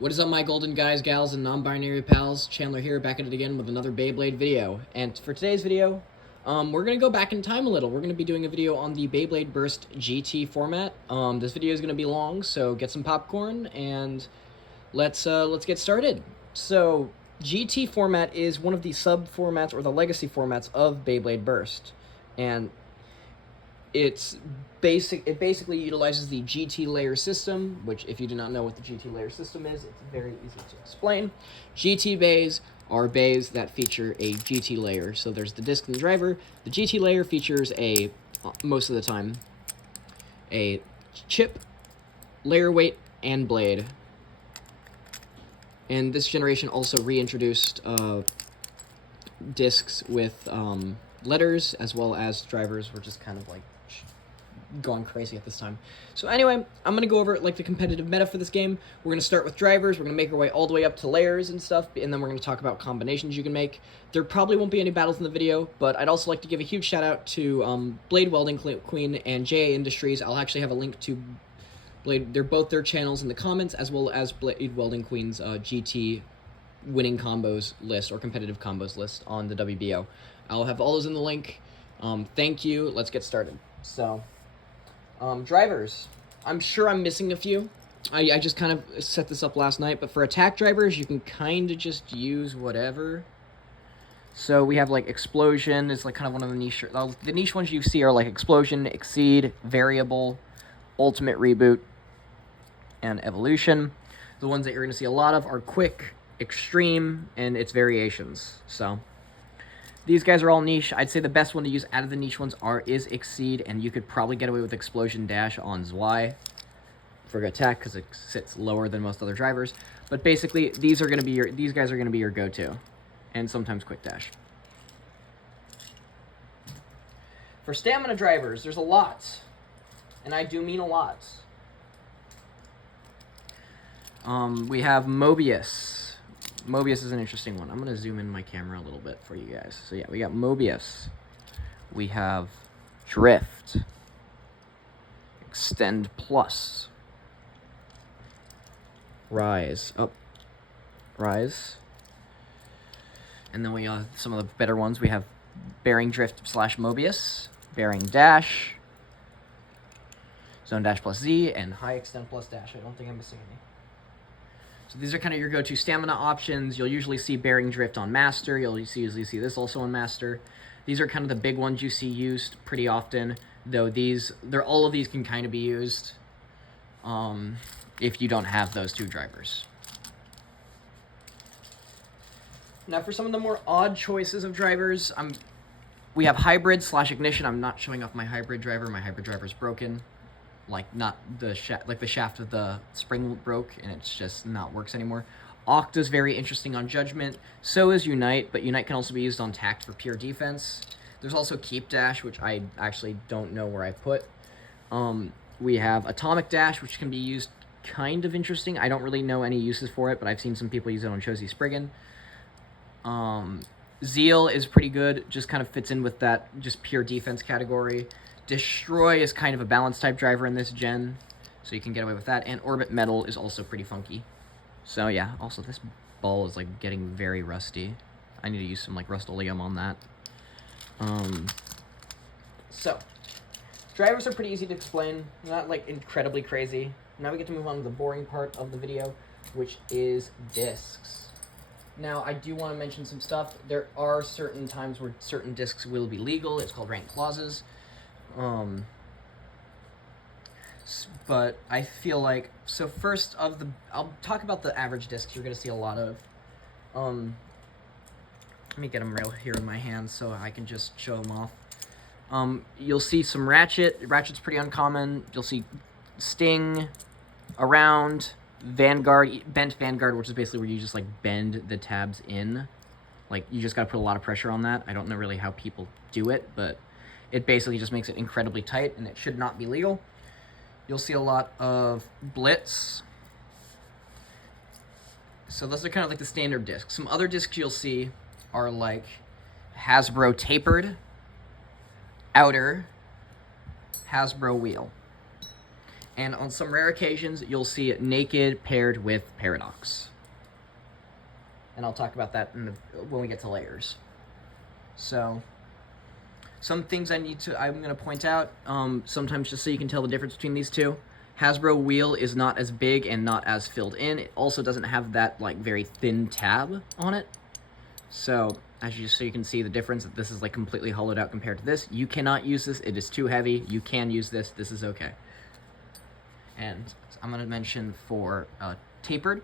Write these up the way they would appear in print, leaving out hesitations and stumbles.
What is up, my golden guys, gals, and non-binary pals? Chandler here, back at it again with another Beyblade video. And for today's video, we're going to go back in time a little. We're going to be doing a video on the Beyblade Burst GT format. This video is going to be long, so get some popcorn, and let's get started. So, GT format is one of the sub-formats, or the legacy formats, of Beyblade Burst. And it basically utilizes the GT layer system, which, if you do not know what the GT layer system is, it's very easy to explain. GT bays are bays that feature a GT layer. So there's the disc and the driver. The GT layer features most of the time, a chip, layer weight, and blade. And this generation also reintroduced discs with letters, as well as drivers were just kind of like gone crazy at this time. So anyway, I'm going to go over like the competitive meta for this game. We're going to start with drivers. We're going to make our way all the way up to layers and stuff, and then we're going to talk about combinations you can make. There probably won't be any battles in the video, but I'd also like to give a huge shout out to Blade Welding Queen and JA Industries. I'll actually have a link to Blade. They're both their channels in the comments, as well as Blade Welding Queen's GT winning combos list, or competitive combos list, on the WBO. I'll have all those in the link. Thank you. Let's get started. So, drivers. I'm sure I'm missing a few. I just kind of set this up last night, but for attack drivers, you can kind of just use whatever. So we have like Explosion is like kind of one of the niche ones you see are like Explosion, Exceed, Variable, Ultimate Reboot, and Evolution. The ones that you're going to see a lot of are Quick, Extreme, and its variations. So these guys are all niche. I'd say the best one to use out of the niche ones is Exceed, and you could probably get away with Explosion Dash on Zwei for attack because it sits lower than most other drivers. But basically, these guys are going to be your go-to, and sometimes Quick Dash. For stamina drivers, there's a lot, and I do mean a lot. We have Mobius. Mobius is an interesting one. I'm going to zoom in my camera a little bit for you guys. So yeah, we got Mobius. We have Drift. Extend Plus. Rise. Up. Rise. And then we have some of the better ones. We have Bearing Drift / Mobius. Bearing Dash. Zone Dash plus Z. And High Extend plus Dash. I don't think I'm missing any. So these are kind of your go-to stamina options. You'll usually see Bearing Drift on Master. You'll usually see this also on Master. These are kind of the big ones you see used pretty often, though all of these can kind of be used if you don't have those two drivers. Now for some of the more odd choices of drivers, we have Hybrid / Ignition. I'm not showing off my Hybrid driver. My Hybrid driver is broken. Like, not the shaft of the spring broke, and it's just not works anymore. Octa's very interesting on Judgment. So is Unite, but Unite can also be used on Tact for pure defense. There's also Keep Dash, which I actually don't know where I put. We have Atomic Dash, which can be used kind of interesting. I don't really know any uses for it, but I've seen some people use it on Josie Spriggan. Zeal is pretty good, just kind of fits in with that just pure defense category. Destroy is kind of a balanced type driver in this gen, so you can get away with that. And Orbit Metal is also pretty funky. So yeah, also this ball is like getting very rusty. I need to use some like Rust-Oleum on that. So drivers are pretty easy to explain, not like incredibly crazy. Now we get to move on to the boring part of the video, which is discs. Now, I do want to mention some stuff. There are certain times where certain discs will be legal. It's called rank clauses. But I feel like, so first I'll talk about the average discs you're going to see a lot of. Let me get them right here in my hands so I can just show them off. You'll see some Ratchet. Ratchet's pretty uncommon. You'll see Sting, Around, Vanguard, Bent Vanguard, which is basically where you just like bend the tabs in. Like, you just got to put a lot of pressure on that. I don't know really how people do it, but it basically just makes it incredibly tight, and it should not be legal. You'll see a lot of Blitz. So those are kind of like the standard discs. Some other discs you'll see are like Hasbro Tapered, Outer, Hasbro Wheel. And on some rare occasions, you'll see it naked paired with paradox. And I'll talk about that when we get to layers. So, some things I'm going to point out, sometimes just so you can tell the difference between these two. Hasbro wheel is not as big and not as filled in. It also doesn't have that like very thin tab on it. So you can see the difference, that this is like completely hollowed out compared to this. You cannot use this, it is too heavy. You can use this, this is okay. And I'm gonna mention for tapered.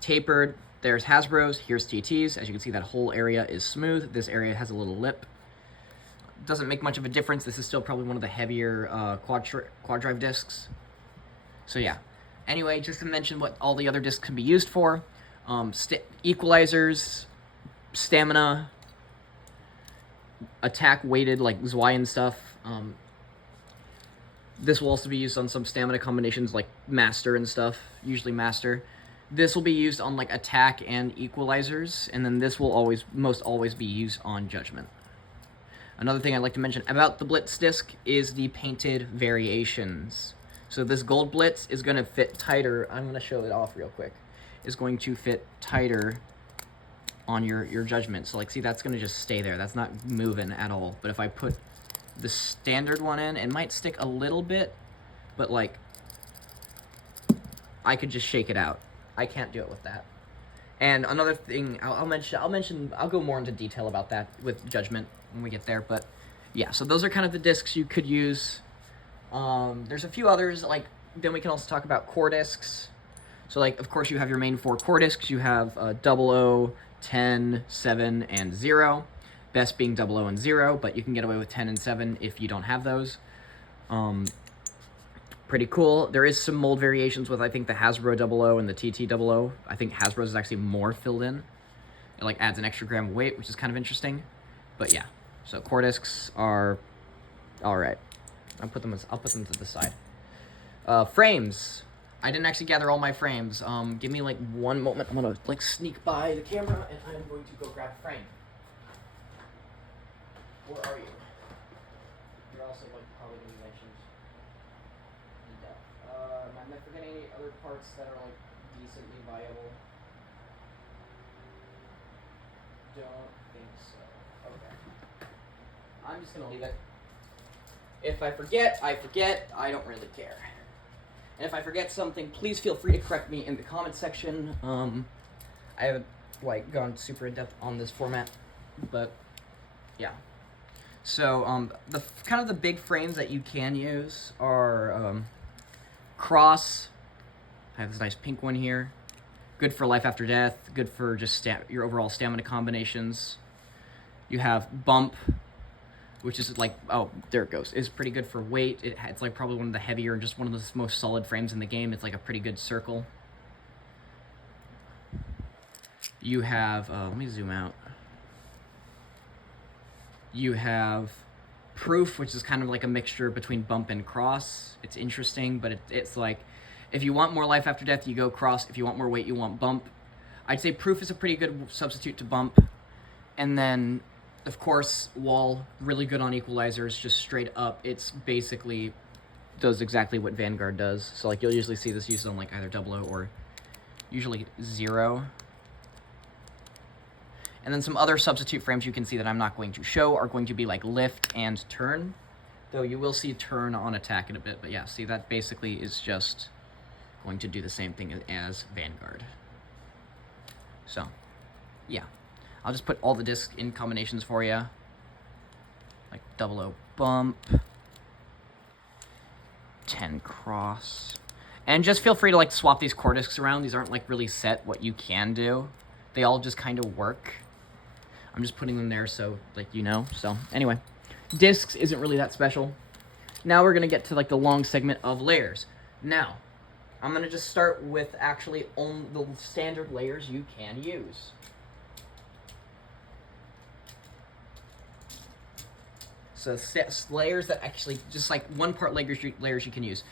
Tapered, there's Hasbro's, here's TT's. As you can see, that whole area is smooth. This area has a little lip. Doesn't make much of a difference. This is still probably one of the heavier quad drive discs. So yeah. Anyway, just to mention what all the other discs can be used for. Equalizers, stamina, attack weighted like Zwei and stuff. This will also be used on some stamina combinations like Master and stuff, usually Master. This will be used on like attack and equalizers, and then this will most always be used on Judgment. Another thing I'd like to mention about the Blitz disc is the painted variations. So this gold Blitz is going to fit tighter. I'm going to show it off real quick. Is going to fit tighter on your Judgment. So like, see, that's going to just stay there. That's not moving at all. But if I put the standard one in, it might stick a little bit, but like, I could just shake it out. I can't do it with that. And another thing I'll go more into detail about that with Judgment when we get there, but yeah, so those are kind of the discs you could use. There's a few others, like, then we can also talk about core discs. So like, of course, you have your main 4 core discs. You have 00, 10, 7, and 0. Best being 00 and 0, but you can get away with 10 and 7 if you don't have those. Pretty cool. There is some mold variations with, I think, the Hasbro 00 and the TT 00. I think Hasbro's is actually more filled in. It like adds an extra gram of weight, which is kind of interesting. But yeah, so core discs are all right. I'll put them to the side. Frames. I didn't actually gather all my frames. Give me like one moment. I'm gonna like sneak by the camera, and I'm going to go grab a frame. Where are you? You're also like probably gonna be mentioned. Am I forgetting any other parts that are like decently viable? Don't think so. Okay. I'm just gonna leave it. If I forget, I forget. I don't really care. And if I forget something, please feel free to correct me in the comment section. I haven't like gone super in depth on this format, but yeah. So the kind of the big frames that you can use are Cross. I have this nice pink one here. Good for life after death. Good for just your overall stamina combinations. You have Bump, which is like, oh, there it goes. It's pretty good for weight. It's like probably one of the heavier and just one of the most solid frames in the game. It's like a pretty good circle. You have, let me zoom out. You have Proof, which is kind of like a mixture between Bump and Cross. It's interesting, but it's like, if you want more life after death, you go Cross. If you want more weight, you want Bump. I'd say Proof is a pretty good substitute to Bump. And then, of course, Wall, really good on equalizers, just straight up. It's basically does exactly what Vanguard does. So like, you'll usually see this used on like either 00 or usually 0. And then some other substitute frames you can see that I'm not going to show are going to be like Lift and Turn. Though you will see Turn on attack in a bit. But yeah, see, that basically is just going to do the same thing as Vanguard. So, yeah. I'll just put all the discs in combinations for you. Like 00 Bump. 10 Cross. And just feel free to like swap these core discs around. These aren't like really set what you can do. They all just kind of work. I'm just putting them there so, like, you know. So, anyway. Discs isn't really that special. Now we're going to get to, like, the long segment of layers. Now, I'm going to just start with actually on the standard layers you can use. So, layers that actually, just like one part layers you can use.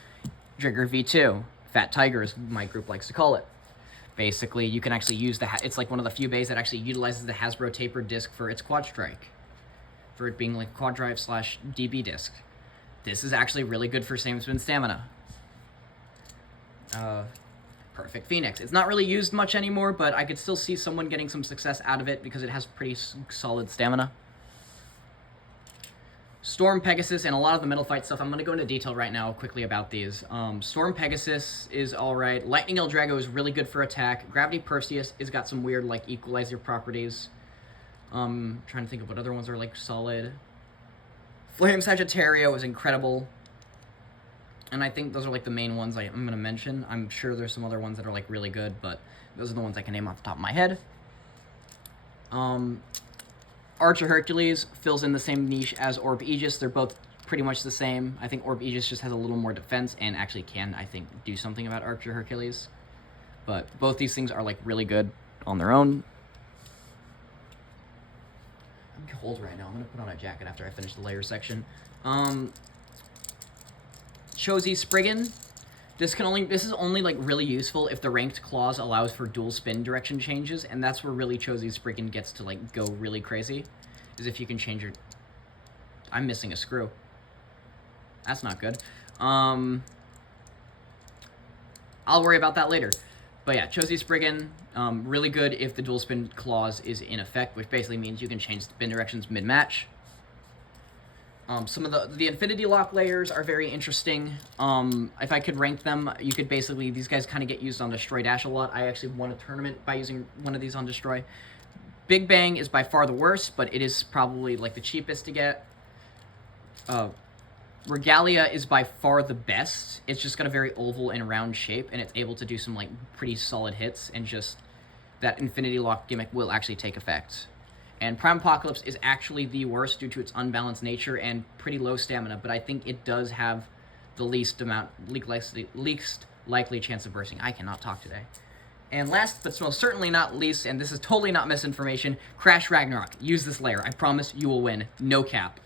Trigger V2. Fat Tiger, as my group likes to call it. Basically, you can actually use it's like one of the few bays that actually utilizes the Hasbro tapered disc for its quad strike. For it being like quad drive / DB disc. This is actually really good for same spin stamina. Perfect Phoenix. It's not really used much anymore, but I could still see someone getting some success out of it because it has pretty solid stamina. Storm Pegasus and a lot of the Metal Fight stuff. I'm going to go into detail right now quickly about these. Storm Pegasus is alright. Lightning Eldrago is really good for attack. Gravity Perseus has got some weird like equalizer properties. Trying to think of what other ones are like solid. Flame Sagittario is incredible. And I think those are like the main ones I'm going to mention. I'm sure there's some other ones that are like really good, but those are the ones I can name off the top of my head. Archer Hercules fills in the same niche as Orb Aegis. They're both pretty much the same. I think Orb Aegis just has a little more defense and actually can, I think, do something about Archer Hercules. But both these things are, like, really good on their own. I'm cold right now. I'm going to put on a jacket after I finish the layer section. Chozy Spriggan. This is only, like, really useful if the ranked clause allows for dual spin direction changes, and that's where really Chozy Spriggan gets to, like, go really crazy, is if you can change your... I'm missing a screw. That's not good. I'll worry about that later. But yeah, Chozy Spriggan, really good if the dual spin clause is in effect, which basically means you can change spin directions mid-match. Some of the Infinity Lock layers are very interesting. If I could rank them, you could basically... These guys kind of get used on Destroy Dash a lot. I actually won a tournament by using one of these on Destroy. Big Bang is by far the worst, but it is probably, like, the cheapest to get. Regalia is by far the best. It's just got a very oval and round shape, and it's able to do some, like, pretty solid hits, and just that Infinity Lock gimmick will actually take effect. And Prime Apocalypse is actually the worst due to its unbalanced nature and pretty low stamina, but I think it does have the least likely chance of bursting. I cannot talk today. And last, but most certainly not least, and this is totally not misinformation, Crash Ragnarok. Use this layer. I promise you will win. No cap.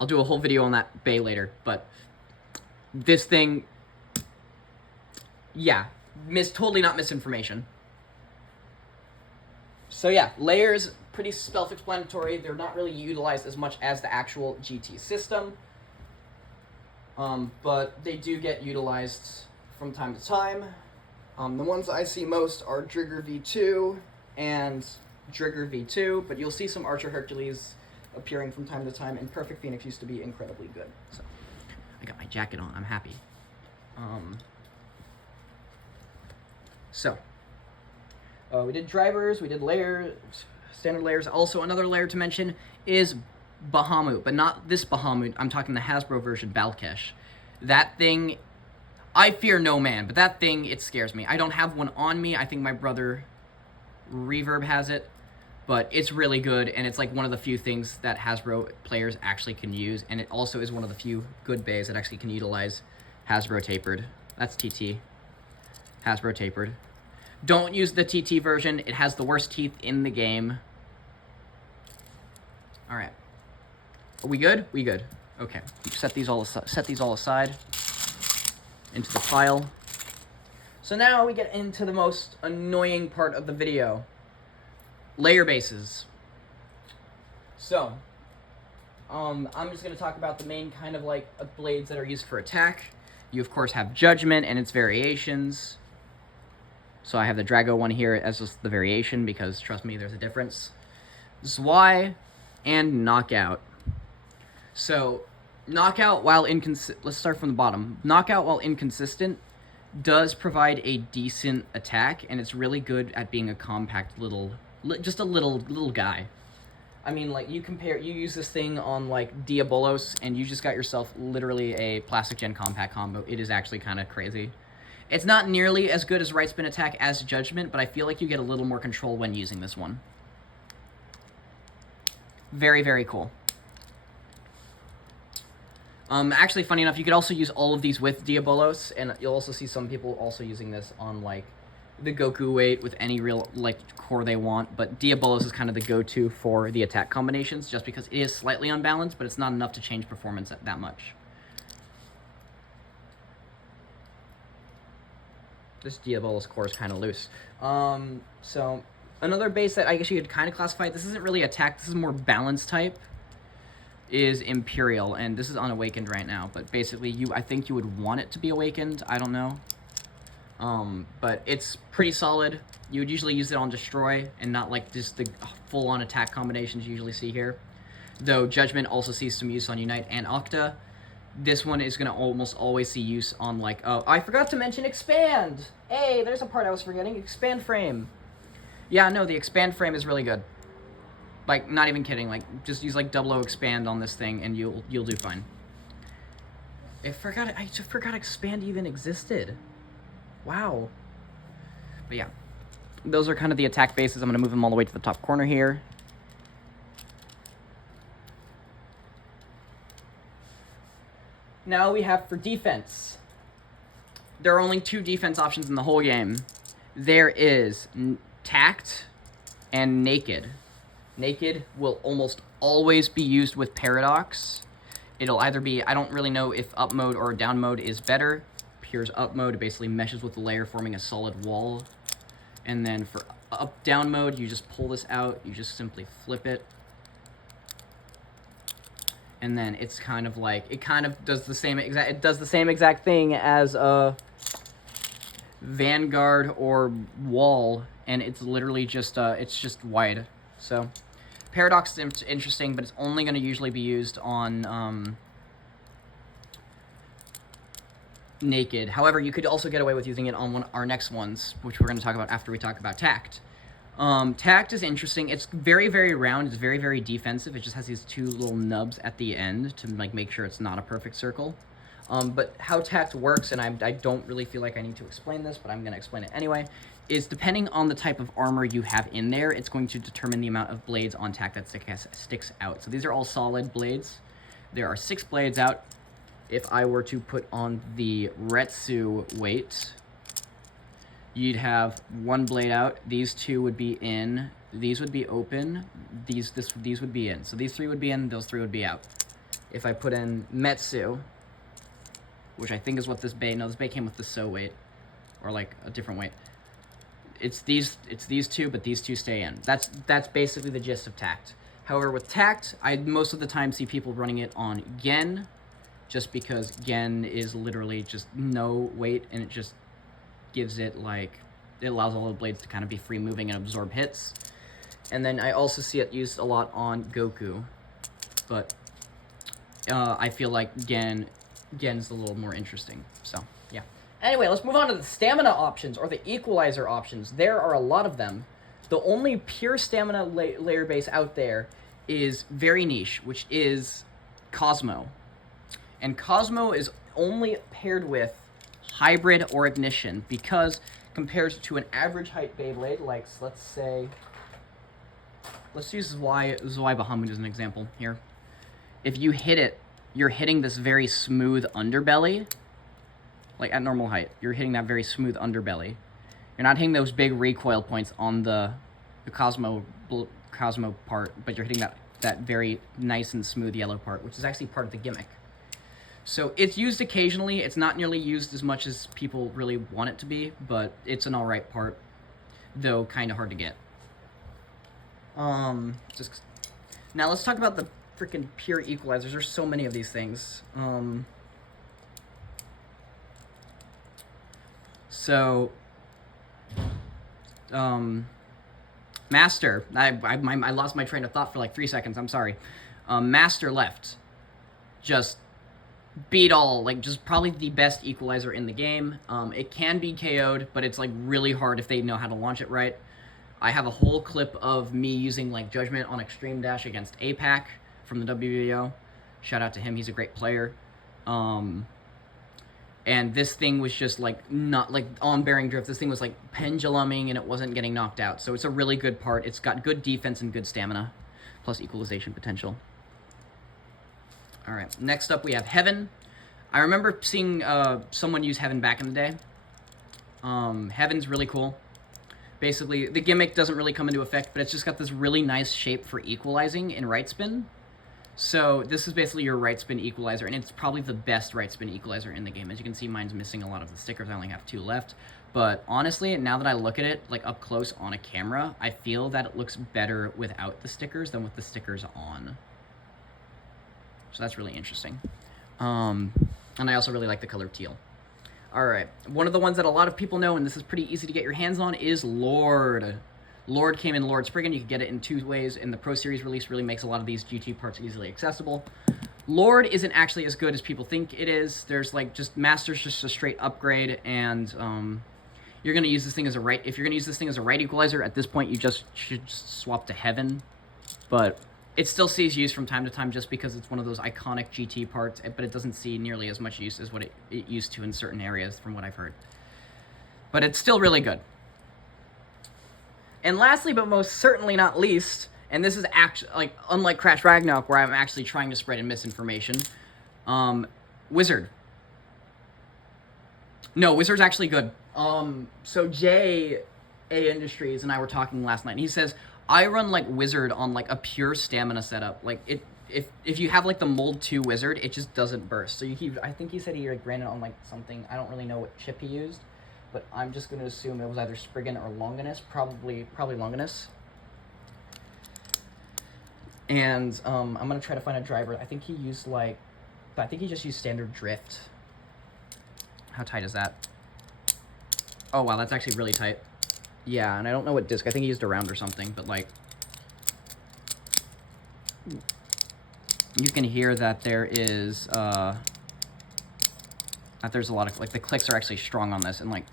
I'll do a whole video on that Bay later, but this thing, yeah, totally not misinformation. So yeah, layers, pretty self-explanatory. They're not really utilized as much as the actual GT system. But they do get utilized from time to time. The ones I see most are Drigger V2 and Drigger V2, but you'll see some Archer Hercules appearing from time to time, and Perfect Phoenix used to be incredibly good. So I got my jacket on. I'm happy. We did drivers, we did layers, standard layers. Also, another layer to mention is Bahamut, but not this Bahamut. I'm talking the Hasbro version, Balkesh. That thing, I fear no man, but that thing, it scares me. I don't have one on me. I think my brother Reverb has it, but it's really good, and it's like one of the few things that Hasbro players actually can use, and it also is one of the few good bays that actually can utilize Hasbro Tapered. That's TT. Hasbro Tapered. Don't use the TT version. It has the worst teeth in the game. All right. Are we good? We good. Okay. Set these all aside into the file. So now we get into the most annoying part of the video. Layer bases. So, I'm just going to talk about the main kind of like blades that are used for attack. You of course have Judgment and its variations. So I have the Drago one here as just the variation because, trust me, there's a difference. Zwei and Knockout. So, Knockout, while inconsistent... Let's start from the bottom. Knockout, while inconsistent, does provide a decent attack, and it's really good at being a compact little... Just a little guy. I mean, like, you use this thing on, like, Diabolos, and you just got yourself literally a Plastic Gen compact combo. It is actually kind of crazy. It's not nearly as good as Right Spin Attack as Judgment, but I feel like you get a little more control when using this one. Very, very cool. Actually, funny enough, you could also use all of these with Diabolos, and you'll also see some people also using this on, like, the Goku weight with any real, like, core they want, but Diabolos is kind of the go-to for the attack combinations, just because it is slightly unbalanced, but it's not enough to change performance that much. This Diabolos core is kind of loose. So, another base that I guess you could kind of classify, this isn't really attack, this is more balance type. is Imperial, and this is unawakened right now, but basically I think you would want it to be awakened, I don't know. But it's pretty solid. You would usually use it on Destroy, and not like just the full-on attack combinations you usually see here. Though Judgment also sees some use on Unite and Octa. This one is going to almost always see use on, like, oh, I forgot to mention Expand! Hey, there's a part I was forgetting, Expand Frame. Yeah, no, the Expand Frame is really good. Like, not even kidding, like, just use, like, 00 Expand on this thing, and you'll do fine. I just forgot Expand even existed. Wow. But yeah, those are kind of the attack bases. I'm going to move them all the way to the top corner here. Now we have for defense. There are only 2 defense options in the whole game. There is Tact and Naked. Naked will almost always be used with Paradox. It'll either be, I don't really know if up mode or down mode is better. Here's up mode, it basically meshes with the layer, forming a solid wall. And then for up-down mode, you just pull this out, you just simply flip it. And then it's kind of like, it kind of does the same exact thing as a Vanguard or Wall, and it's literally just, it's just wide. So, Paradox is interesting, but it's only going to usually be used on, Naked. However, you could also get away with using it on our next ones, which we're going to talk about after we talk about Tact. Tact is interesting. It's very, very round. It's very, very defensive. It just has these 2 little nubs at the end to, like, make sure it's not a perfect circle. But how Tact works, and I don't really feel like I need to explain this, but I'm going to explain it anyway, is depending on the type of armor you have in there, it's going to determine the amount of blades on Tact that sticks out. So these are all solid blades. There are 6 blades out. If I were to put on the Retsu weight, you'd have 1 blade out. These 2 would be in. These would be open. These would be in. So these 3 would be in. Those 3 would be out. If I put in Metsu, which I think is what this bay. No, this bay came with the So weight, or like a different weight. It's these 2, but these 2 stay in. That's basically the gist of Tact. However, with Tact, I most of the time see people running it on Gen, just because Gen is literally just no weight, and it just gives it, like, it allows all the blades to kind of be free moving and absorb hits. And then I also see it used a lot on Goku, but I feel like Gen's a little more interesting, so yeah. Anyway, let's move on to the stamina options, or the equalizer options. There are a lot of them. The only pure stamina layer base out there is very niche, which is Cosmo. And Cosmo is only paired with Hybrid or Ignition, because compared to an average height Beyblade, like, let's say, let's use Zwei Bahamut as an example here. If you hit it, you're hitting this very smooth underbelly, like at normal height. You're hitting that very smooth underbelly. You're not hitting those big recoil points on the Cosmo part, but you're hitting that very nice and smooth yellow part, which is actually part of the gimmick. So it's used occasionally. It's not nearly used as much as people really want it to be, but it's an alright part, though kind of hard to get. Now let's talk about the freaking pure equalizers. There's so many of these things. Master. I lost my train of thought for like 3 seconds. I'm sorry. Master left. Just beat all, like, just probably the best equalizer in the game. It can be KO'd, but it's like really hard if they know how to launch it right. I have a whole clip of me using like Judgment on Extreme Dash against APAC from the WBO. Shout out to him, he's a great player. And this thing was just like not like on bearing drift. This thing was like penduluming and it wasn't getting knocked out. So it's a really good part. It's got good defense and good stamina, plus equalization potential. All right, next up we have Heaven. I remember seeing someone use Heaven back in the day. Heaven's really cool. Basically, the gimmick doesn't really come into effect, but it's just got this really nice shape for equalizing in right spin. So this is basically your right spin equalizer, and it's probably the best right spin equalizer in the game. As you can see, mine's missing a lot of the stickers. I only have 2 left. But honestly, now that I look at it like up close on a camera, I feel that it looks better without the stickers than with the stickers on. So that's really interesting. And I also really like the color teal. All right, one of the ones that a lot of people know, and this is pretty easy to get your hands on, is Lord. Lord came in Lord Spriggan. You can get it in 2 ways, and the Pro Series release really makes a lot of these GT parts easily accessible. Lord isn't actually as good as people think it is. There's like just Master's just a straight upgrade, and you're gonna use this thing as a right. If you're gonna use this thing as a right equalizer, at this point you just should swap to Heaven, but it still sees use from time to time just because it's one of those iconic GT parts, but it doesn't see nearly as much use as what it used to in certain areas, from what I've heard. But it's still really good. And lastly, but most certainly not least, and this is actually, like, unlike Crash Ragnarok, where I'm actually trying to spread in misinformation, Wizard. No, Wizard's actually good. So Jay A Industries and I were talking last night, and he says, I run like Wizard on like a pure stamina setup. Like if you have like the Mold 2 Wizard, it just doesn't burst. So I think he said he like ran it on like something, I don't really know what chip he used, but I'm just going to assume it was either Spriggan or Longinus, probably Longinus. And I'm going to try to find a driver. I think he just used standard drift. How tight is that? Oh wow, that's actually really tight. Yeah, and I don't know what disc. I think he used a round or something, but like, you can hear that there is that there's a lot of, like, the clicks are actually strong on this, and like,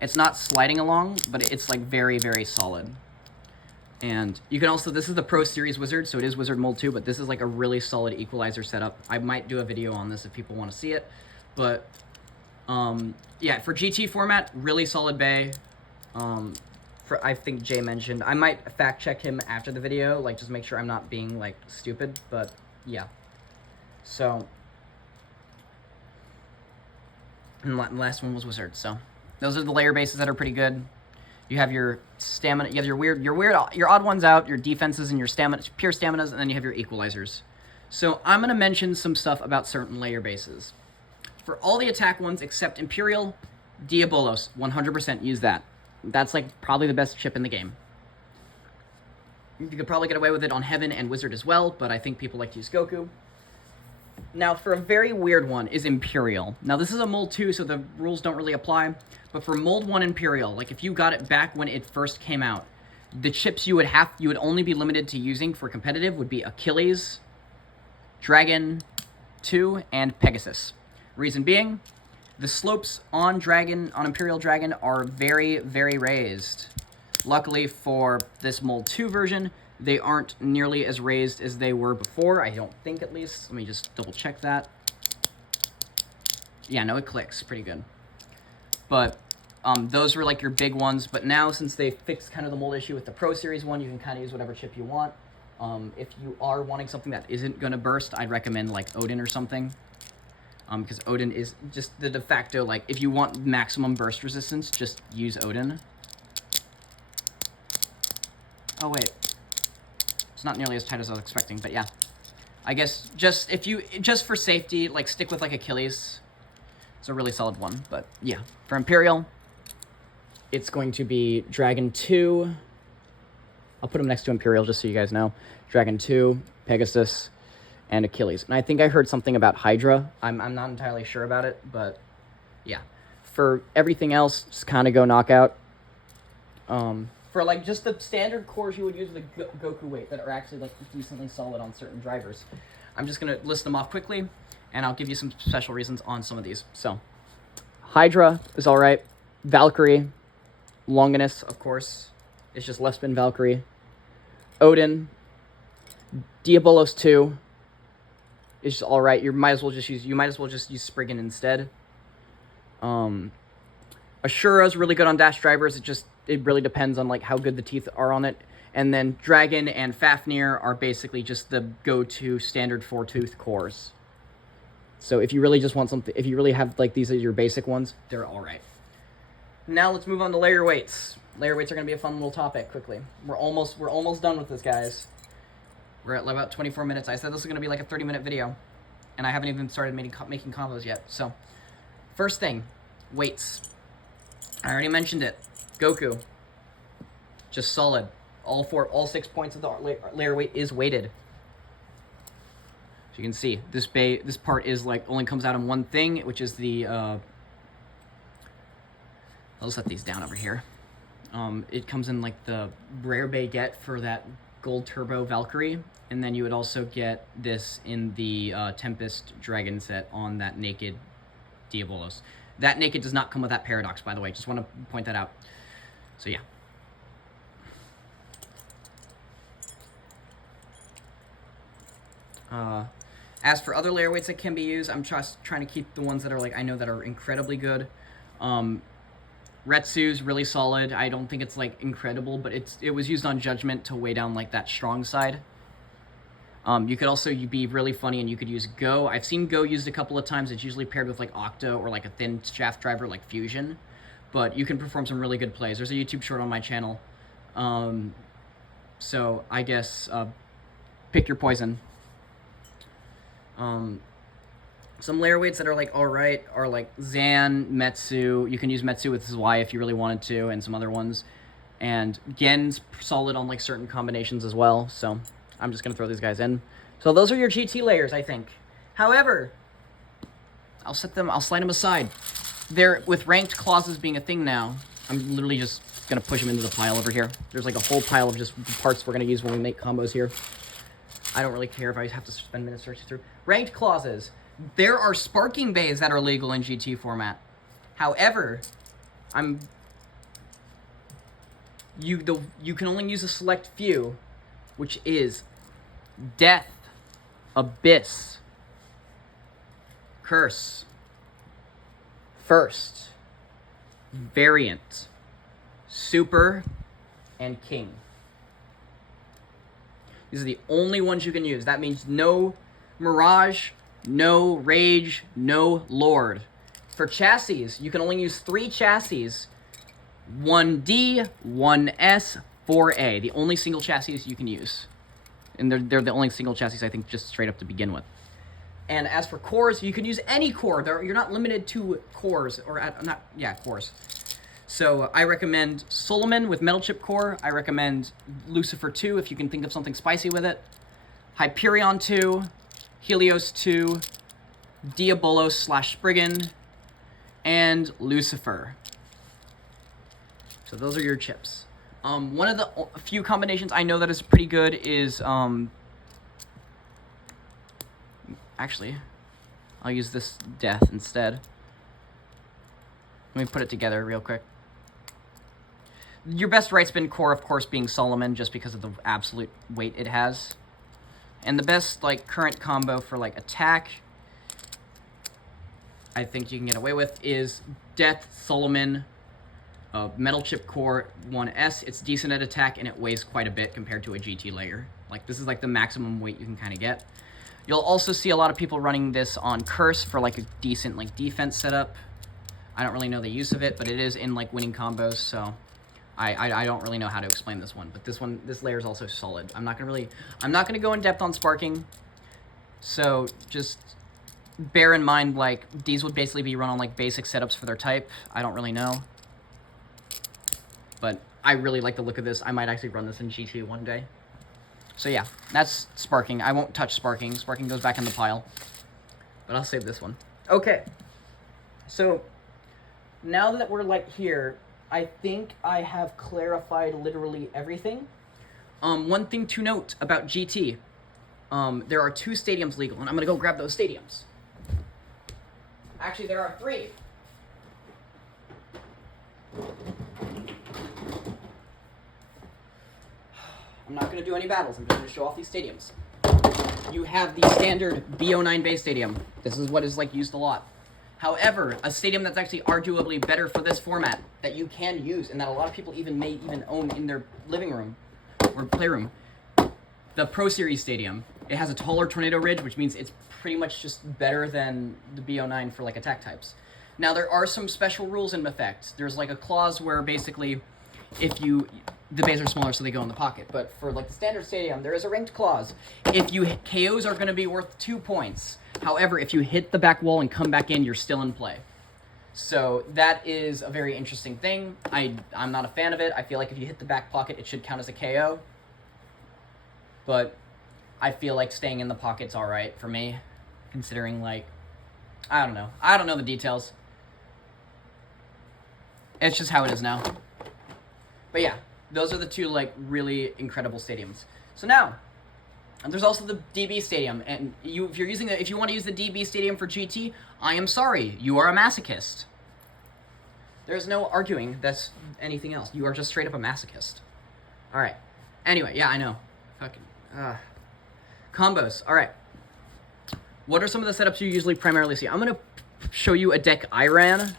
it's not sliding along, but it's like very, very solid. And you can also, this is the Pro Series Wizard, so it is Wizard Mold 2, but this is like a really solid equalizer setup. I might do a video on this if people want to see it, but yeah, for GT format, really solid bay. I think Jay mentioned, I might fact check him after the video, like, just make sure I'm not being, like, stupid, but, yeah. So, and the last one was Wizard, so, those are the layer bases that are pretty good. You have your stamina, you have your odd ones out, your defenses and your stamina, pure staminas, and then you have your equalizers. So, I'm gonna mention some stuff about certain layer bases. For all the attack ones except Imperial, Diabolos, 100% use that. That's like probably the best chip in the game. You could probably get away with it on Heaven and Wizard as well, but I think people like to use Goku. Now, for a very weird one is Imperial. Now, this is a Mold 2, so the rules don't really apply, but for Mold 1 Imperial, like if you got it back when it first came out, the chips you would only be limited to using for competitive would be Achilles, Dragon 2, and Pegasus. Reason being, the slopes on Imperial Dragon are very, very raised. Luckily for this Mold 2 version, they aren't nearly as raised as they were before, I don't think, at least. Let me just double check that. Yeah, no, it clicks pretty good. But those were like your big ones, but now since they fixed kind of the mold issue with the Pro Series one, you can kind of use whatever chip you want. If you are wanting something that isn't going to burst, I'd recommend like Odin or something. Because Odin is just the de facto, like, if you want maximum burst resistance, just use Odin. Oh, wait. It's not nearly as tight as I was expecting, but yeah. I guess just for safety, like, stick with, like, Achilles. It's a really solid one, but yeah. For Imperial, it's going to be Dragon 2. I'll put them next to Imperial just so you guys know. Dragon 2, Pegasus, and Achilles. And I think I heard something about Hydra. I'm not entirely sure about it, but yeah. For everything else, just kind of go Knockout. For like just the standard cores you would use with the Goku weight that are actually like decently solid on certain drivers. I'm just going to list them off quickly, and I'll give you some special reasons on some of these. So, Hydra is alright. Valkyrie, Longinus, of course. It's just left spin Valkyrie. Odin, Diabolos 2. It's just all right. You might as well just use Spriggan instead. Ashura's really good on dash drivers. It really depends on like how good the teeth are on it. And then Dragon and Fafnir are basically just the go-to standard 4-tooth cores. So if you really just want something, if you really have like these are your basic ones, they're all right. Now let's move on to layer weights. Layer weights are going to be a fun little topic quickly. We're almost done with this, guys. We're at about 24 minutes. I said this was going to be like a 30-minute video, and I haven't even started making combos yet. So, first thing, weights. I already mentioned it. Goku, just solid. All 6 points of the layer weight is weighted. So you can see this part is like only comes out in one thing, which is the I'll set these down over here. It comes in like the rare bay get for that gold turbo Valkyrie, and then you would also get this in the Tempest Dragon set on that naked Diabolos. That naked does not come with that paradox, by the way. Just want to point that out. So yeah. As for other layer weights that can be used, I'm just trying to keep the ones that are like I know that are incredibly good. Retsu's really solid. I don't think it's like incredible, but it was used on Judgment to weigh down like that strong side. You could also be really funny and you could use Go. I've seen Go used a couple of times. It's usually paired with like Octa or like a thin shaft driver like Fusion, but you can perform some really good plays. There's a YouTube short on my channel. So I guess pick your poison. Some layer weights that are like alright are like Zan, Metsu. You can use Metsu with Zwei if you really wanted to, and some other ones. And Gen's solid on like certain combinations as well, so I'm just gonna throw these guys in. So those are your GT layers, I think. However, I'll slide them aside. They're, with ranked clauses being a thing now, I'm literally just gonna push them into the pile over here. There's like a whole pile of just parts we're gonna use when we make combos here. I don't really care if I have to spend minutes searching through. Ranked clauses. There are sparking bays that are legal in GT format. However, you can only use a select few, which is Death, Abyss, Curse, First, Variant, Super, and King. These are the only ones you can use. That means no Mirage, no Rage, no Lord. For chassis, you can only use 3 chassis. 1D, 1S, 4A. The only single chassis you can use. And they're the only single chassis, I think, just straight up to begin with. And as for cores, you can use any core. You're not limited to cores. Cores. So I recommend Solomon with Metal Chip Core. I recommend Lucifer 2 if you can think of something spicy with it. Hyperion 2. Helios 2, Diabolos / Spriggan, and Lucifer. So those are your chips. One of the few combinations I know that is pretty good is, actually, I'll use this Death instead. Let me put it together real quick. Your best right spin core, of course, being Solomon, just because of the absolute weight it has. And the best, like, current combo for, like, attack, I think you can get away with, is Death, Solomon, Metal Chip Core, 1S. It's decent at attack, and it weighs quite a bit compared to a GT layer. Like, this is, like, the maximum weight you can kind of get. You'll also see a lot of people running this on Curse for, like, a decent, like, defense setup. I don't really know the use of it, but it is in, like, winning combos, so I don't really know how to explain this one, but this layer is also solid. I'm not gonna go in depth on sparking, so just bear in mind, like, these would basically be run on like basic setups for their type. I don't really know, but I really like the look of this. I might actually run this in GT one day. So yeah, that's sparking. I won't touch sparking. Sparking goes back in the pile, but I'll save this one. Okay, so now that we're like here, I think I have clarified literally everything. One thing to note about GT, there are 2 stadiums legal, and I'm gonna go grab those stadiums. Actually, there are 3. I'm not gonna do any battles, I'm just gonna show off these stadiums. You have the standard BO9 base stadium. This is what is like used a lot. However, a stadium that's actually arguably better for this format that you can use and that a lot of people may even own in their living room or playroom, the Pro Series Stadium. It has a taller tornado ridge, which means it's pretty much just better than the BO9 for like attack types. Now there are some special rules in effect. There's like a clause where basically the bays are smaller so they go in the pocket, but for like the standard stadium, there is a ranked clause. If you hit KOs are going to be worth 2 points. However, if you hit the back wall and come back in, you're still in play. So that is a very interesting thing. I'm not a fan of it. I feel like if you hit the back pocket, it should count as a KO. But I feel like staying in the pocket's alright for me, considering, like, I don't know. I don't know the details. It's just how it is now. But yeah, those are the two, like, really incredible stadiums. So now, and there's also the DB Stadium, and if you want to use the DB Stadium for GT, I am sorry, you are a masochist. There's no arguing that's anything else. You are just straight up a masochist. All right. Anyway, yeah, I know. Fucking combos. All right. What are some of the setups you usually primarily see? I'm gonna show you a deck I ran.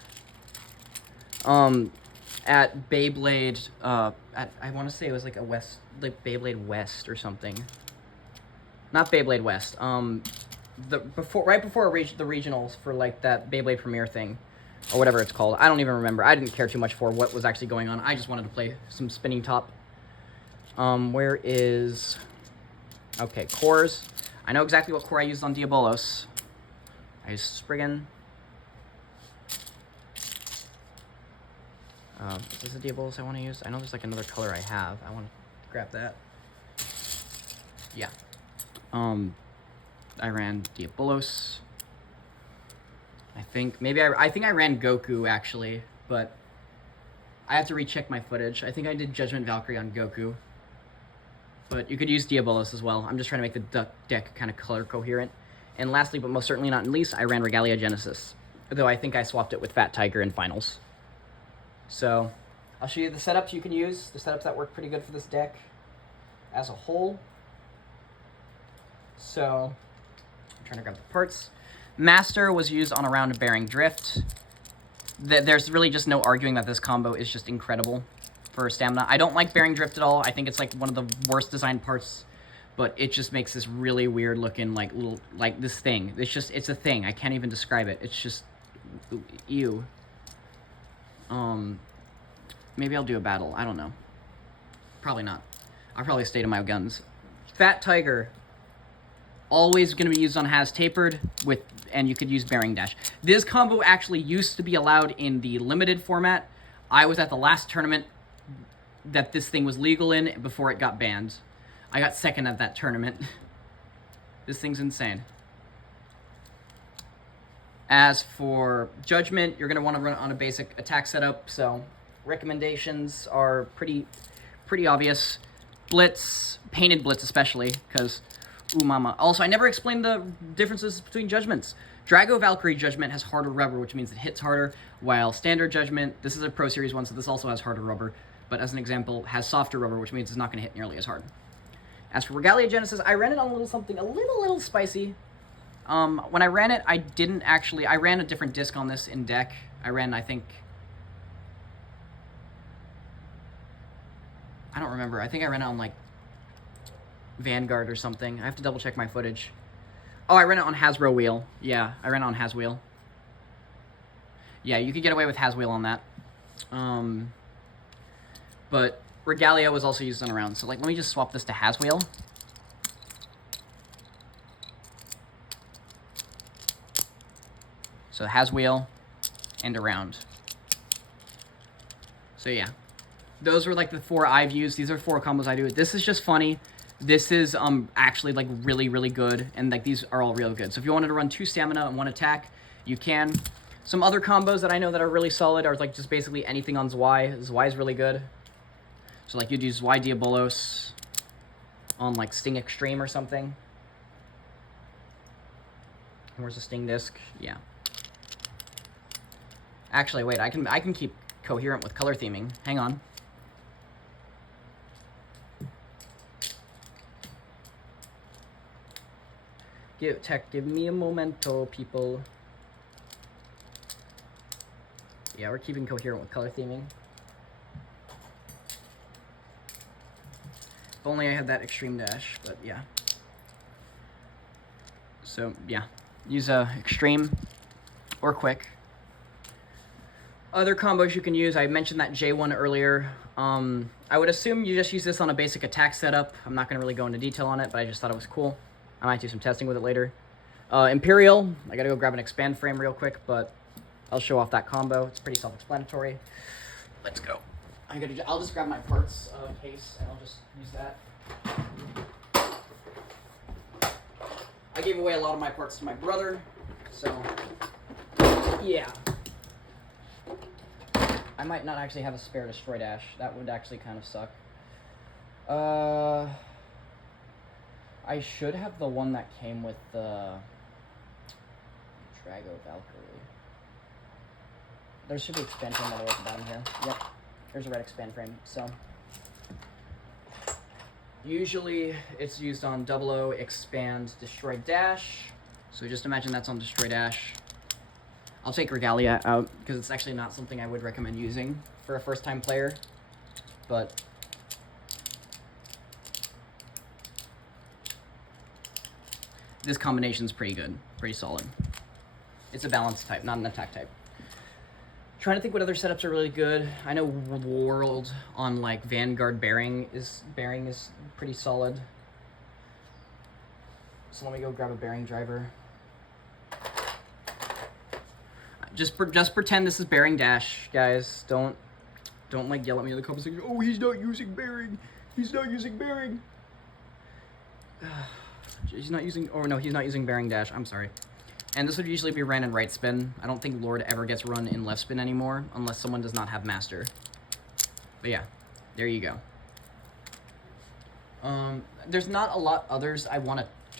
At Beyblade. I want to say it was like Beyblade West or something. Not Beyblade West. Right before the regionals for like that Beyblade Premiere thing, or whatever it's called. I don't even remember. I didn't care too much for what was actually going on. I just wanted to play some spinning top. Where is? Okay, cores. I know exactly what core I used on Diabolos. I used Spriggan. Is this the Diabolos I want to use? I know there's like another color I have. I want to grab that. Yeah. I ran Diabolos. I think I ran Goku actually, but I have to recheck my footage. I think I did Judgment Valkyrie on Goku. But you could use Diabolos as well. I'm just trying to make the deck kind of color coherent. And lastly, but most certainly not least, I ran Regalia Genesis. Though I think I swapped it with Fat Tiger in finals. So, I'll show you the setups you can use. The setups that work pretty good for this deck as a whole. So, I'm trying to grab the parts. Master was used on a round of Bearing Drift. There's really just no arguing that this combo is just incredible for stamina. I don't like Bearing Drift at all. I think it's like one of the worst designed parts, but it just makes this really weird looking like little, like this thing. It's a thing. I can't even describe it. It's just, ew. Maybe I'll do a battle. I don't know. Probably not. I'll probably stay to my guns. Fat Tiger. Always going to be used on Has Tapered, and you could use Bearing Dash. This combo actually used to be allowed in the limited format. I was at the last tournament that this thing was legal in before it got banned. I got second at that tournament. This thing's insane. As for Judgment, you're going to want to run it on a basic attack setup, so recommendations are pretty obvious. Blitz, Painted Blitz especially, because, ooh mama. Also, I never explained the differences between Judgments. Drago Valkyrie Judgment has harder rubber, which means it hits harder, while Standard Judgment, this is a Pro Series one, so this also has harder rubber, but as an example, has softer rubber, which means it's not going to hit nearly as hard. As for Regalia Genesis, I ran it on a little spicy. When I ran it, I ran a different disc on this in deck. I ran, I think, I don't remember. I think I ran it on, like, Vanguard or something. I have to double check my footage. Oh, I ran it on Hasbro Wheel. Yeah, I ran it on Has Wheel. Yeah, you could get away with Has Wheel on that. But Regalia was also used on a round. So, like, let me just swap this to Has Wheel. So Has Wheel and around. So yeah, those were like the 4 I've used. These are 4 combos I do. This is just funny. This is actually like really good, and like these are all real good. So if you wanted to run 2 stamina and 1 attack, you can. Some other combos that I know that are really solid are like just basically anything on Zwei. Zwei is really good. So like you'd use Zwei Diabolos on like Sting Extreme or something. Where's the Sting disc? Yeah. Actually, wait, I can keep coherent with color theming. Hang on. Give me a momento, people. Yeah, we're keeping coherent with color theming. If only I had that extreme dash, but yeah. So, yeah. Use extreme or quick. Other combos you can use, I mentioned that J1 earlier. I would assume you just use this on a basic attack setup. I'm not going to really go into detail on it, but I just thought it was cool. I might do some testing with it later. Imperial, I gotta go grab an expand frame real quick, but I'll show off that combo. It's pretty self-explanatory. Let's go. I'll just grab my parts case, and I'll just use that. I gave away a lot of my parts to my brother, so yeah. I might not actually have a spare Destroy Dash. That would actually kind of suck. I should have the one that came with the Drago Valkyrie. There should be expand frame all the way at the bottom here. Yep, there's a red expand frame. So usually it's used on 00 expand Destroy Dash. So just imagine that's on Destroy Dash. I'll take Regalia out because it's actually not something I would recommend using for a first-time player, but this combination's pretty good, pretty solid. It's a balance type, not an attack type. Trying to think what other setups are really good. I know World on like Vanguard Bearing is pretty solid. So let me go grab a bearing driver. Just pretend this is bearing dash, guys. Don't like yell at me in the comments like, oh, he's not using bearing. He's not using bearing. He's not using, or no, he's not using bearing dash. I'm sorry. And this would usually be ran in right spin. I don't think Lord ever gets run in left spin anymore, unless someone does not have master. But yeah, there you go. There's not a lot others I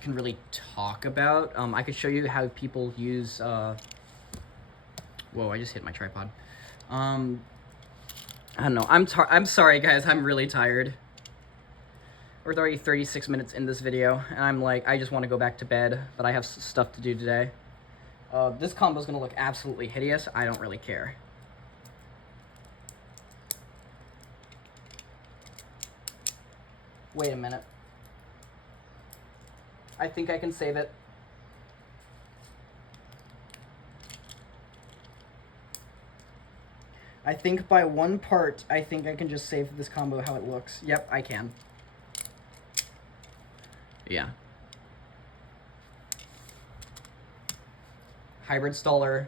can really talk about. I could show you how people use. Whoa! I just hit my tripod. I don't know. I'm sorry, guys. I'm really tired. We're already 36 minutes in this video, and I'm like, I just want to go back to bed, but I have stuff to do today. This combo is going to look absolutely hideous. I don't really care. Wait a minute. I think I can save it. I think by one part, I think I can just save this combo how it looks. Yep, I can. Yeah. Hybrid Staller.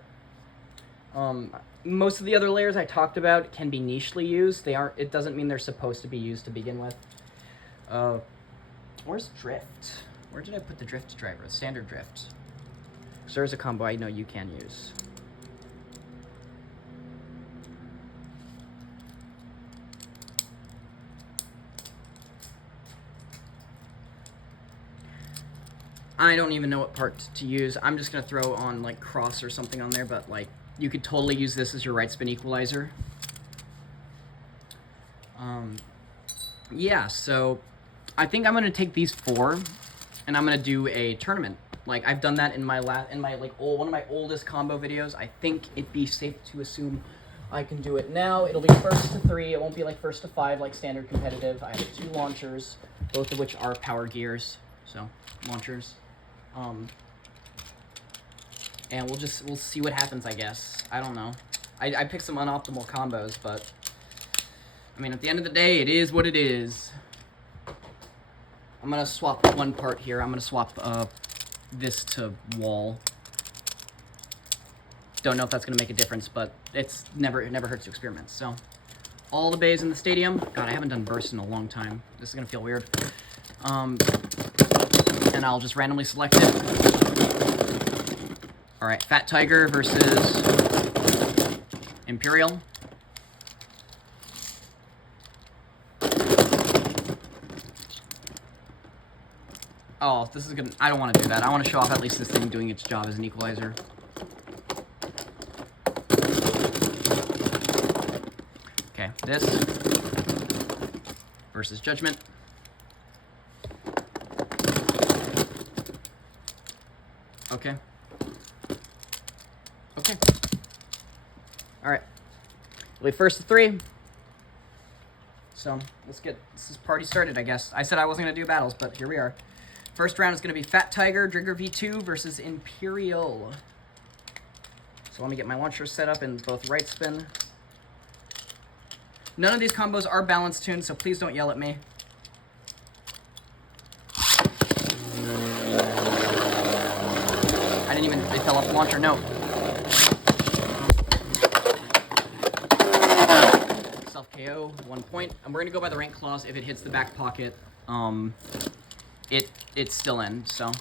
Most of the other layers I talked about can be nichely used. It doesn't mean they're supposed to be used to begin with. Where's Drift? Where did I put the Drift driver? Standard Drift. So there's a combo I know you can use. I don't even know what part to use. I'm just going to throw on, like, Cross or something on there, but, like, you could totally use this as your right spin equalizer. Yeah, so I think I'm going to take these 4, and I'm going to do a tournament. Like, I've done that in my one of my oldest combo videos. I think it'd be safe to assume I can do it now. It'll be first to 3. It won't be, like, first to 5 like standard competitive. I have 2 launchers, both of which are power gears. So, launchers. And we'll see what happens, I guess. I don't know. I picked some unoptimal combos, but I mean, at the end of the day, it is what it is. I'm gonna swap one part here. I'm gonna swap this to wall. Don't know if that's gonna make a difference, but it never hurts to experiment. So, all the bays in the stadium. God, I haven't done burst in a long time. This is gonna feel weird. And I'll just randomly select it. Alright, Fat Tiger versus Imperial. Oh, this is good. I don't want to do that. I want to show off at least this thing doing its job as an equalizer. Okay, this versus Judgment. Okay. Okay. Alright. We'll be first to 3. So, let's get this party started, I guess. I said I wasn't going to do battles, but here we are. First round is going to be Fat Tiger, Drigger V2 versus Imperial. So let me get my launcher set up in both right spin. None of these combos are balance tuned, so please don't yell at me. It fell off the launcher, no. Self-KO, 1 point. And we're going to go by the rank clause. If it hits the back pocket, it's still in, so.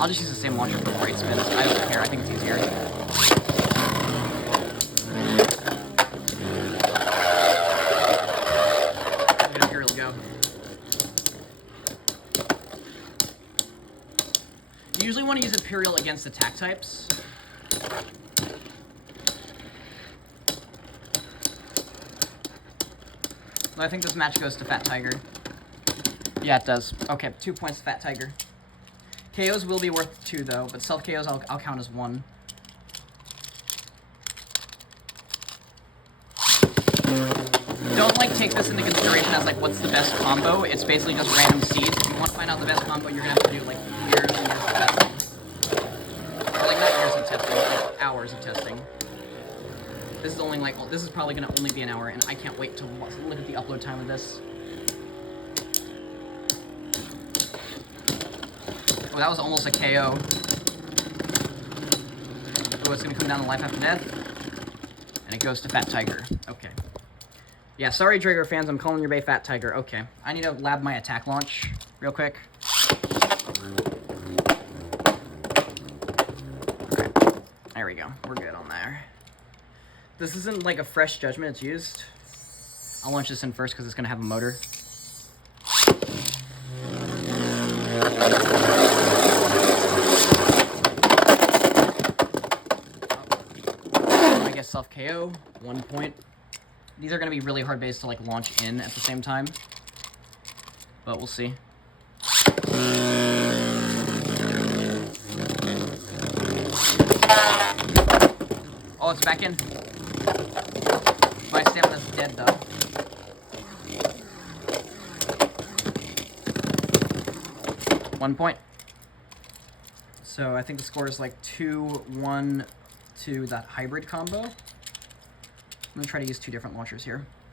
I'll just use the same launcher for great spins. I don't care. I think it's easier. Look at Imperial go. You usually want to use Imperial against attack types. I think this match goes to Fat Tiger. Yeah, it does. Okay, 2 points to Fat Tiger. KOs will be worth 2, though, but self-KOs I'll count as 1. Don't, like, take this into consideration as, like, what's the best combo. It's basically just random seeds. If you want to find out the best combo, you're going to have to do, like, years and years of testing. Or, like, not years of testing, like, hours of testing. This is only, like, this is probably going to only be an hour, and I can't wait to look at the upload time of this. Oh, that was almost a KO. Oh, it's going to come down to life after death. And it goes to Fat Tiger. Okay. Yeah, sorry, Drager fans. I'm calling your bay Fat Tiger. Okay. I need to lab my attack launch real quick. Alright. There we go. We're good on there. This isn't like a fresh judgment. It's used. I'll launch this in first because it's going to have a motor. Self-KO, 1 point. These are going to be really hard bays to like launch in at the same time, but we'll see. Oh, it's back in. My stamina's dead though. One point. So I think the score is like 2-1 to that hybrid combo. I'm gonna try to use 2 different launchers here. It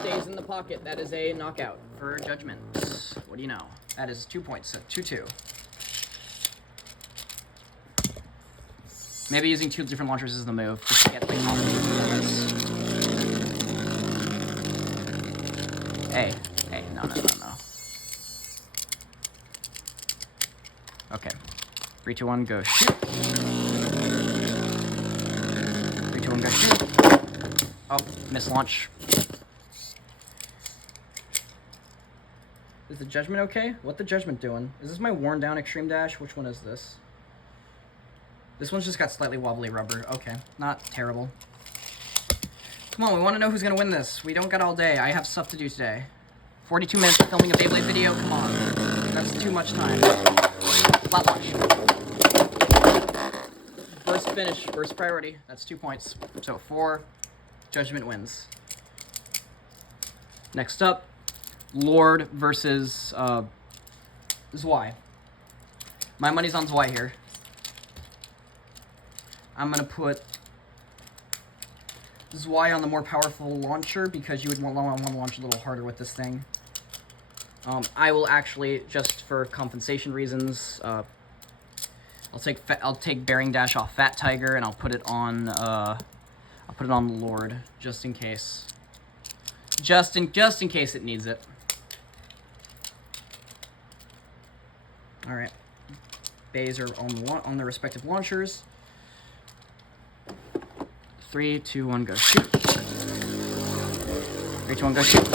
stays in the pocket. That is a knockout for Judgment. What do you know? That is 2 points, so 2-2. Maybe using 2 different launchers is the move, just to get the optimal performance. Hey, no. Okay. 3, 2, 1, go shoot. 3, 2, 1, go shoot. Oh, miss launch. Is the Judgment okay? What the Judgment doing? Is this my worn down Extreme Dash? Which one is this? This one's just got slightly wobbly rubber. Okay, not terrible. Come on, we want to know who's going to win this. We don't got all day. I have stuff to do today. 42 minutes for filming a Beyblade video? Come on. That's too much time. Flat launch. First finish, first priority. That's 2 points. So 4, Judgment wins. Next up, Lord versus Zwei. My money's on Zwei here. I'm gonna put Zwei on the more powerful launcher because you would want to launch a little harder with this thing. I will actually, just for compensation reasons, I'll take Bearing Dash off Fat Tiger and I'll put it on Lord just in case. Just in case it needs it. All right, bays are on their respective launchers. 3, 2, 1, go shoot. 3, 2, 1, go shoot.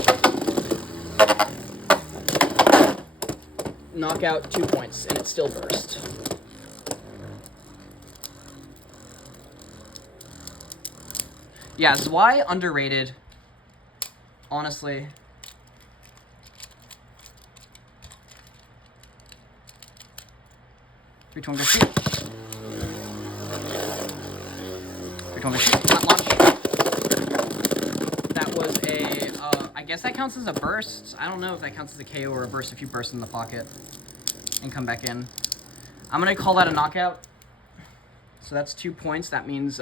Knockout, 2 points, and it still burst. Yeah, Zwei underrated. Honestly. Three, 2, 1, go shoot. 3, 2, 1, go shoot. Flat launch. That was a, I guess that counts as a burst. I don't know if that counts as a KO or a burst if you burst in the pocket and come back in. I'm gonna call that a knockout. So that's 2 points. That means,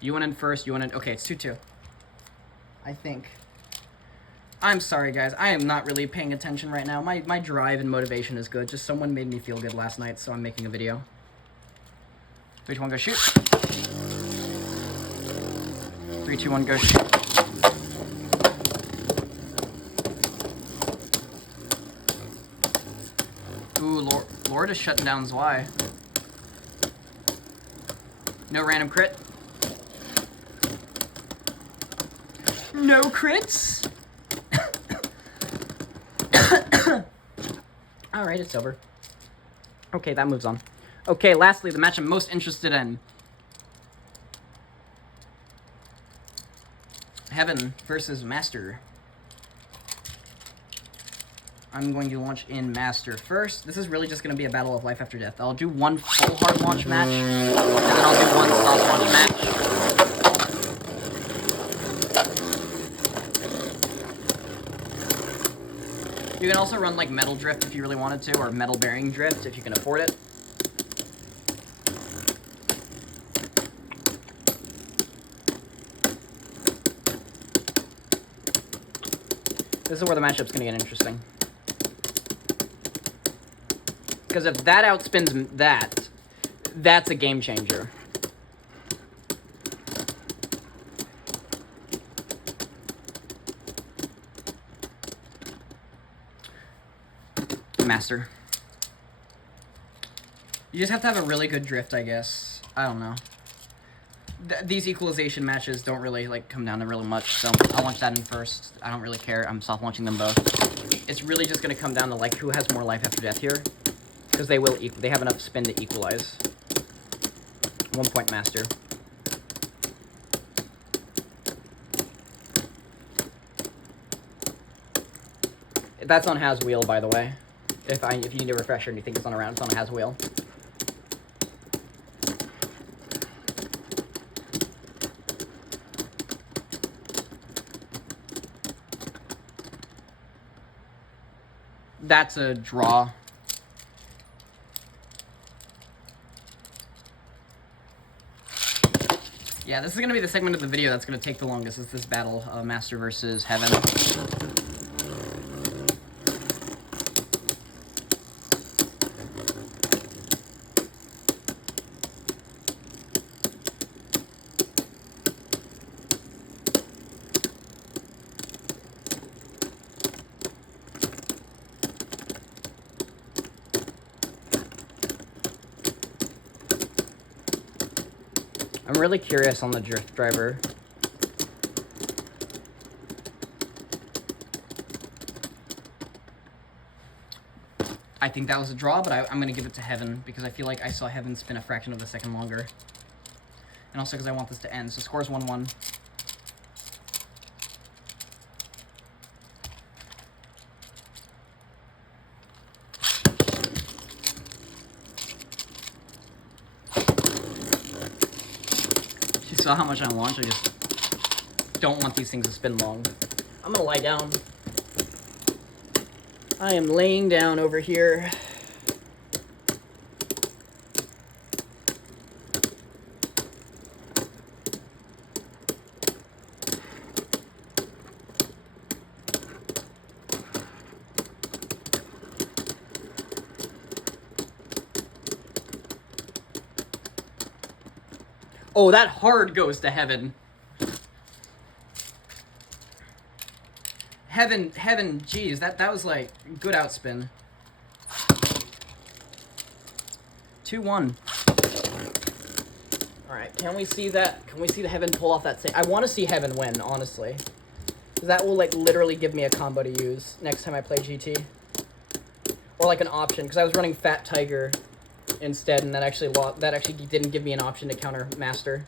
you went in first, you went in, okay, it's 2-2. I think. I'm sorry, guys. I am not really paying attention right now. My drive and motivation is good. Just someone made me feel good last night, so I'm making a video. 3, 2, 1, go shoot. 3, 2, 1, go shoot. Ooh, Lord is shutting down Zwei. No random crit. No crits. Alright, it's over. Okay, that moves on. Okay, lastly, the match I'm most interested in. Heaven versus Master. I'm going to launch in Master first. This is really just going to be a battle of life after death. I'll do one full hard launch match, and then I'll do one soft launch match. You can also run like Metal Drift if you really wanted to, or Metal Bearing Drift if you can afford it. This is where the matchup's going to get interesting. Because if that outspins that, that's a game changer. Master. You just have to have a really good drift, I guess. I don't know. These equalization matches don't really like come down to really much, so I'll launch that in first. I don't really care. I'm soft launching them both. It's really just going to come down to like who has more life after death here, because they have enough spin to equalize. 1 point Master. That's on Has Wheel, by the way. If you need a refresher and you think it's on a round, it's on Has Wheel. That's a draw. Yeah, this is going to be the segment of the video that's going to take the longest. Is this battle, Master versus Heaven. I'm really curious on the drift driver. I think that was a draw, but I'm going to give it to Heaven because I feel like I saw Heaven spin a fraction of a second longer. And also because I want this to end. So score's 1-1. You saw how much I launched? I just don't want these things to spin long. I'm gonna lie down. I am laying down over here. Oh, that hard goes to Heaven. Heaven, geez, that was like good outspin. 2-1. All right, can we see that? Can we see the Heaven pull off that? I want to see Heaven win, honestly, because that will like literally give me a combo to use next time I play GT, or like an option. Because I was running Fat Tiger instead, and that actually didn't give me an option to counter Master.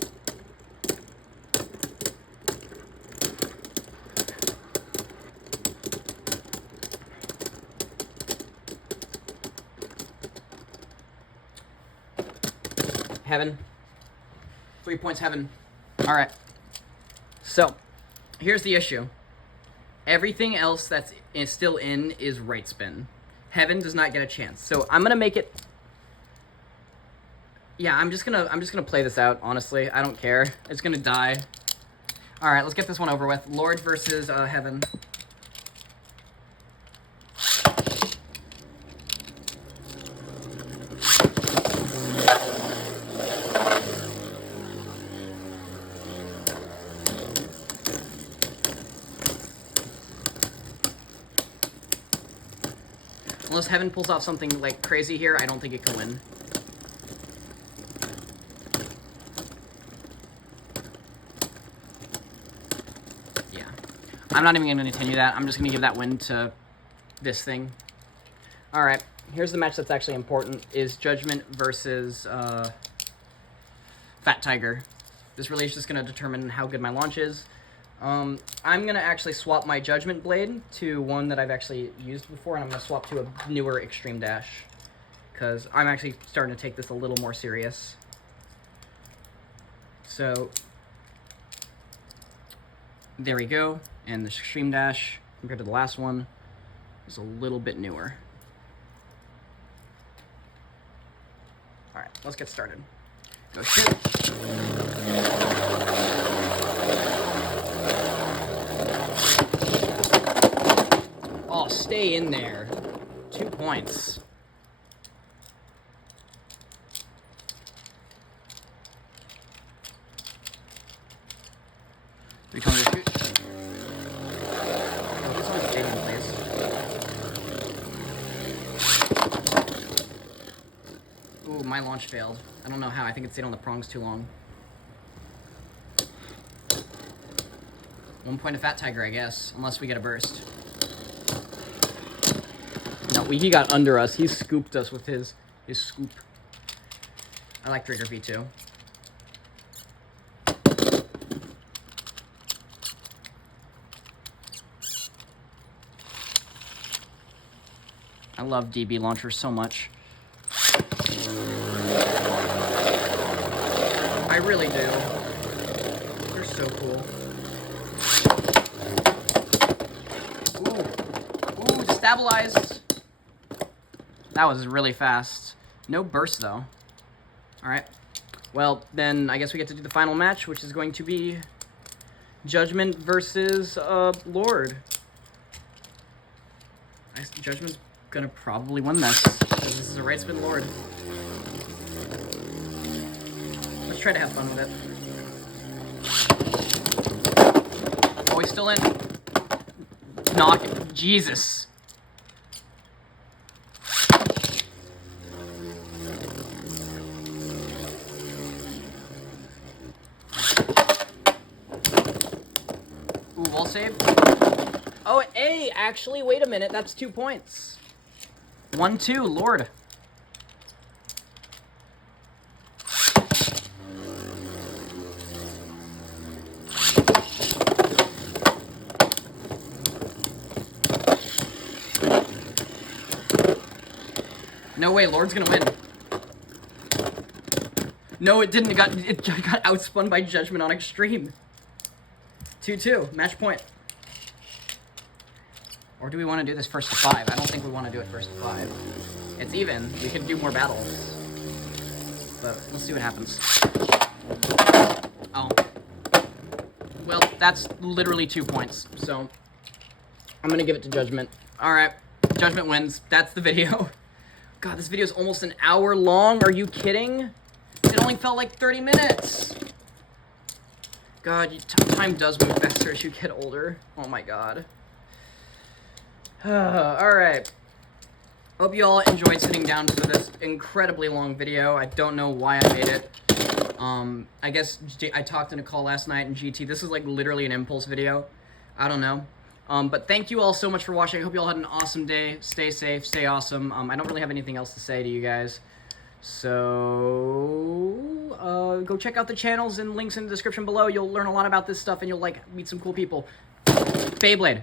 Heaven. 3 points, Heaven. All right. So, here's the issue. Everything else that's still in is right spin. Heaven does not get a chance. So I'm gonna make it. Yeah, I'm just gonna play this out. Honestly, I don't care. It's gonna die. All right, let's get this one over with. Lord versus Heaven. Unless Heaven pulls off something, like, crazy here, I don't think it can win. Yeah. I'm not even going to continue that. I'm just going to give that win to this thing. Alright, here's the match that's actually important, is Judgment versus Fat Tiger. This really is just going to determine how good my launch is. I'm going to actually swap my Judgment Blade to one that I've actually used before, and I'm going to swap to a newer Extreme Dash, because I'm actually starting to take this a little more serious. So, there we go, and the Extreme Dash, compared to the last one, is a little bit newer. Alright, let's get started. Go shoot. Oh, stay in there. 2 points. We come to shoot. Oh, this one's staying in place. Ooh, my launch failed. I don't know how. I think it stayed on the prongs too long. 1 point to Fat Tiger, I guess. Unless we get a burst. No, he got under us. He scooped us with his scoop. I like Trigger V2. I love DB launchers so much. I really do. They're so cool. Ooh, stabilized. That was really fast. No burst, though. Alright. Well, then I guess we get to do the final match, which is going to be Judgment versus Lord. Judgment's gonna probably win this, because this is a right spin Lord. Let's try to have fun with it. Oh, he's still in. Knock. Jesus. Ooh, wall save. Oh, hey, actually, wait a minute. That's 2 points. 1-2, Lord. No way, Lord's gonna win. No, it didn't. It got outspun by Judgment on Extreme. 2-2, match point. Or do we want to do this first to 5? I don't think we want to do it first to 5. It's even. We can do more battles. But let's see what happens. Oh. Well, that's literally 2 points. So, I'm going to give it to Judgment. Alright. Judgment wins. That's the video. God, this video is almost an hour long. Are you kidding? It only felt like 30 minutes. God, time does move faster as you get older. Oh my god. Alright. Hope you all enjoyed sitting down for this incredibly long video. I don't know why I made it. I guess I talked in a call last night in GT. This is like literally an impulse video. I don't know. But thank you all so much for watching. I hope you all had an awesome day. Stay safe, stay awesome. I don't really have anything else to say to you guys. So, go check out the channels and links in the description below. You'll learn a lot about this stuff and you'll, like, meet some cool people. Beyblade.